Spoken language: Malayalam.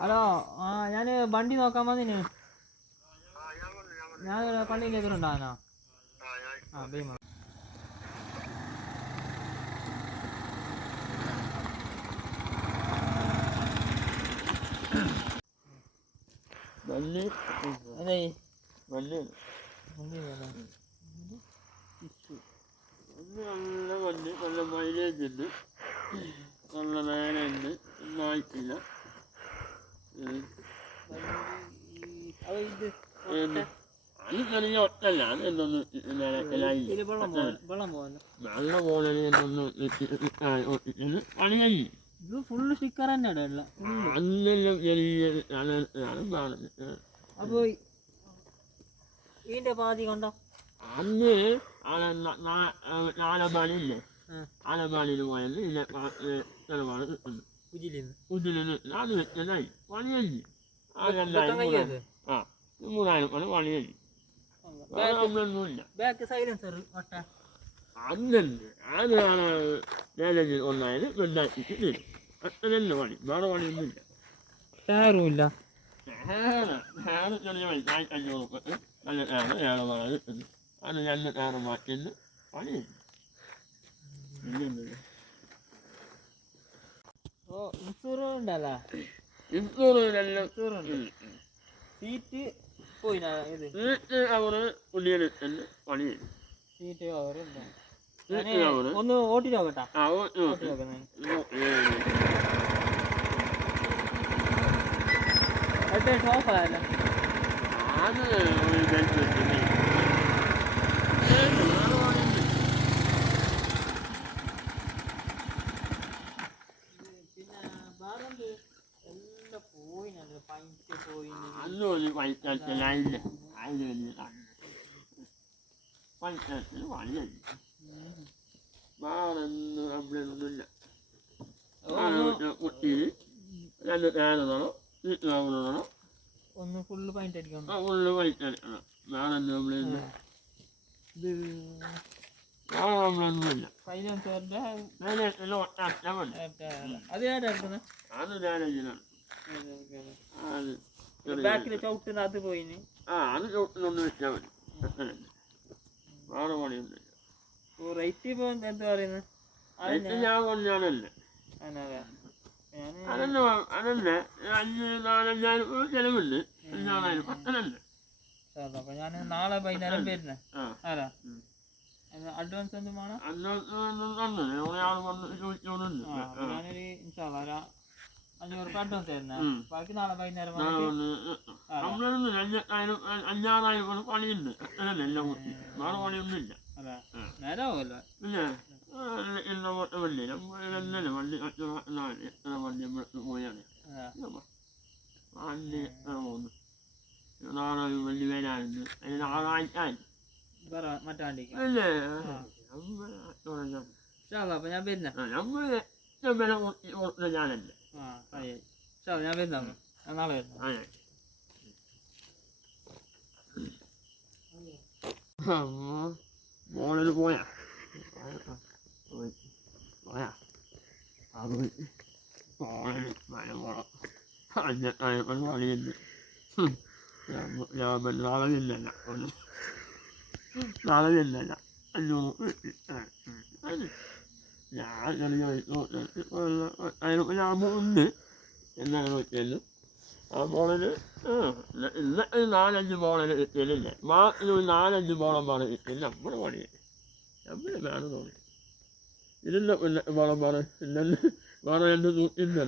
ഹലോ, ഞാൻ വണ്ടി നോക്കാൻ വന്നിന്. ഞാൻ പള്ളിയിൽ എതിരുണ്ടാകാനോ? ഭീമ. അതെ നല്ല വണ്ടി, നല്ല മൈലേജ് ഉണ്ട്, നല്ല നേരുണ്ട്, ഒന്നും ആയിട്ടില്ല. അത് ചെറിയ ഒറ്റല്ല, അത് എന്തൊന്നും വെള്ളം പോലെ എന്തൊന്നും പണിയായി. ഇത് ഫുള്ള് സ്റ്റിക്കർ തന്നെയാണ്. അന്നെല്ലാം ചെറിയ പറഞ്ഞത്. അപ്പൊ ഇതിന്റെ പാതി കൊണ്ടോ? അന്ന് ആലപ്പാടില്ലേ, ആലപ്പാടിയിൽ പോയത് ചിലവാണ് കിട്ടുന്നു. ഉജിലിന് അത് വെച്ചതായി പണിയല്ലേ. മൂന്നായിരം പണിയല്ലേ. നമ്മളൊന്നുമില്ല. അന്നുണ്ട്, അത് മാനേജ് ഒന്നായാലും വെള്ളാക്കിട്ട് തരും. അത്ര തന്നെ പണി, വേറെ പണിയൊന്നുമില്ല. ടയറുമില്ല. ചെറിയ പൈസ 1500 നല്ല ടയറ് ഏറെ വളരെ കിട്ടുന്നു. അത് രണ്ട് ടയറ് മാറ്റുന്നു, പണിയില്ല. സീറ്റ് പോയിനാ ഇത്? സീറ്റ് അവര് പുള്ളിയെടുത്തന്നെ പണിയില്ല. സീറ്റ് ഒന്ന് ഓട്ടി നോക്കട്ടാ. ഓഫായല്ല അത് അന്നൊരു പൈസയില്ല, അതിന് പൈസത്തിന് പണിയല്ല. വേറൊന്നും നമ്മളൊന്നുമില്ല. കുട്ടിയിൽ രണ്ട് നേരതാണോ വീട്ടിലാവണോ ഒന്ന് ഫുള്ള് പൈൻ്റ് അടിക്കണം. ഫുള്ള് പൈസ അടിക്കണം. വേറൊന്നും നമ്മളൊന്നുമില്ല. നമ്മളൊന്നുമില്ല. അത് ഞാനെങ്ങനെയാണ് ബാക്കിൽ ചവിട്ടുന്ന അത് പോയിന്. അത് ചവിട്ടുന്നൊന്ന് വെച്ചാൽ മതി. വേറെ പണിയൊന്നുമില്ല. റേറ്റ് ഇപ്പൊ എന്താ പറയുന്നത്? ഞാൻ കൊണ്ടാണല്ലേ അതന്നെ അതന്നെ 5,000-4,000 ചെലവുണ്ട്. 5,000 പത്തനല്ലേ. അപ്പൊ ഞാൻ നാളെ വൈകുന്നേരം വരുന്നേ. അഡ്വാൻസ് ഒന്നും വേണം. ഞാനൊരു 500 അഡ്വാൻസ് തരുന്നേ. ബാക്കി നാളെ വൈകുന്നേരം 5,000 പണിയുണ്ട്. എല്ലാം വേറെ പണിയൊന്നുമില്ല. നേരമാവല്ലോ. വണ്ടി വണ്ടി വണ്ടി പോയാണ് വണ്ടി പോകുന്നു. നാളെ വലിയ പേരായിരുന്നു. അതിന് നാളായിട്ടായി മറ്റേ വണ്ടിക്ക്. അല്ലേ അപ്പൊ ഞാൻ വരുന്ന നമ്മള് ഞാനല്ലേ. ഞാൻ വരുന്ന നാളെ വരുന്ന. മോളിൽ പോയാ പോയാ അത് മോളിൽ മല പോണം. 5,000 പണിയുണ്ട്. നാളെ ഇല്ലല്ല, നാളെ ഇല്ലല്ല 500 ഞാൻ ചെറിയ ലാഭമുണ്ട്. എന്താണ് വെച്ചാലും ആ ബോളിൽ ഇന്ന് 4-5 ബോളിൽ കിട്ടിയില്ലേ. മാസത്തിൽ 4-5 ബോളം പാട് കിട്ടില്ല. നമ്മുടെ പണിയെ നമ്മൾ വേണം തോന്നി. ഇതില്ല പിന്നെ ബോളം പാട് ഇല്ലെന്ന് വേറെ എന്ത് തൂക്കില്ല.